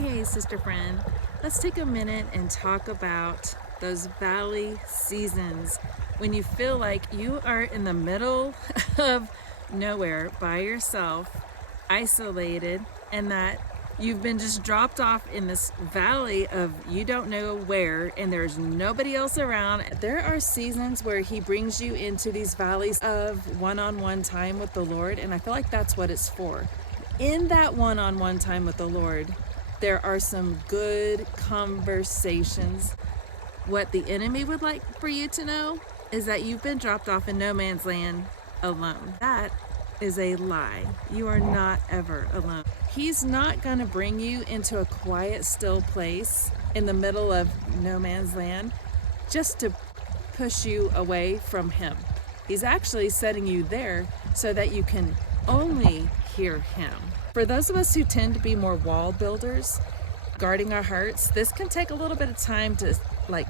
Hey, sister friend, let's take a minute and talk about those valley seasons when you feel like you are in the middle of nowhere by yourself, isolated, and that you've been just dropped off in this valley of you don't know where, and there's nobody else around. There are seasons where He brings you into these valleys of one-on-one time with the Lord, and I feel like that's what it's for. In that one-on-one time with the Lord, there are some good conversations. What the enemy would like for you to know is that you've been dropped off in no man's land alone. That is a lie. You are not ever alone. He's not going to bring you into a quiet, still place in the middle of no man's land just to push you away from Him. He's actually setting you there so that you can only hear Him. For those of us who tend to be more wall builders, guarding our hearts, this can take a little bit of time to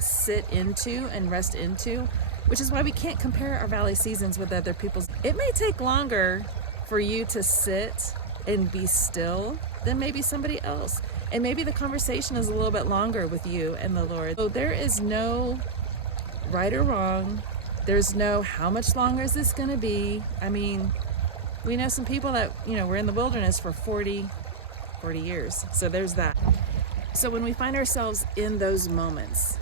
sit into and rest into, which is why we can't compare our valley seasons with other people's. It may take longer for you to sit and be still than maybe somebody else. And maybe the conversation is a little bit longer with you and the Lord. So there is no right or wrong. There's no how much longer is this going to be. I mean, we know some people that, were in the wilderness for 40 years. So there's that. So when we find ourselves in those moments,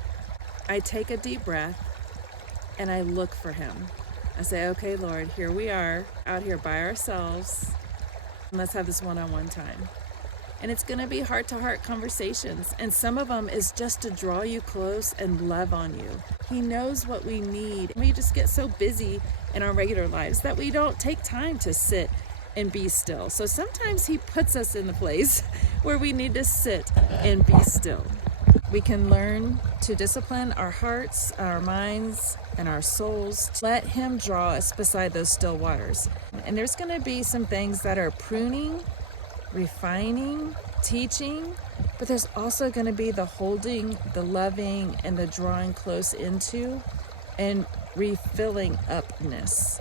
I take a deep breath and I look for Him. I say, okay, Lord, here we are out here by ourselves. And let's have this one-on-one time. And it's going to be heart-to-heart conversations. And some of them is just to draw you close and love on you. He knows what we need. We just get so busy in our regular lives that we don't take time to sit and be still. So sometimes He puts us in the place where we need to sit and be still. We can learn to discipline our hearts, our minds, and our souls. Let Him draw us beside those still waters. And there's going to be some things that are pruning, refining, teaching, but there's also going to be the holding, the loving, and the drawing close into and refilling upness.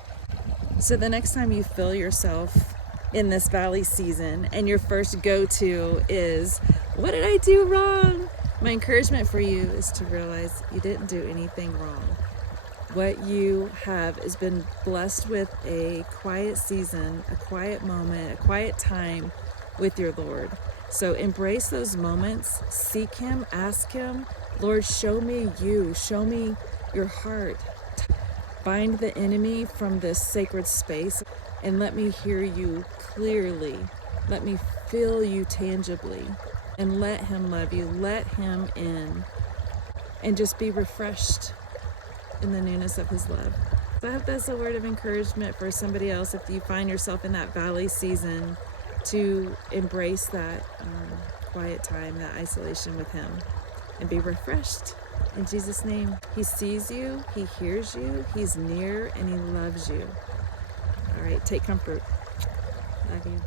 So the next time you feel yourself in this valley season and your first go-to is, what did I do wrong? My encouragement for you is to realize you didn't do anything wrong. What you have has been blessed with a quiet season, a quiet moment, a quiet time with your Lord. So embrace those moments, seek Him, ask Him, Lord, show me you, show me your heart. Bind the enemy from this sacred space and let me hear you clearly. Let me feel you tangibly and let Him love you, let Him in, and just be refreshed in the newness of His love. So I hope that's a word of encouragement for somebody else if you find yourself in that valley season, to embrace that quiet time, that isolation with Him, and be refreshed. In Jesus' name, He sees you, He hears you, He's near, and He loves you. All right, take comfort. Love you.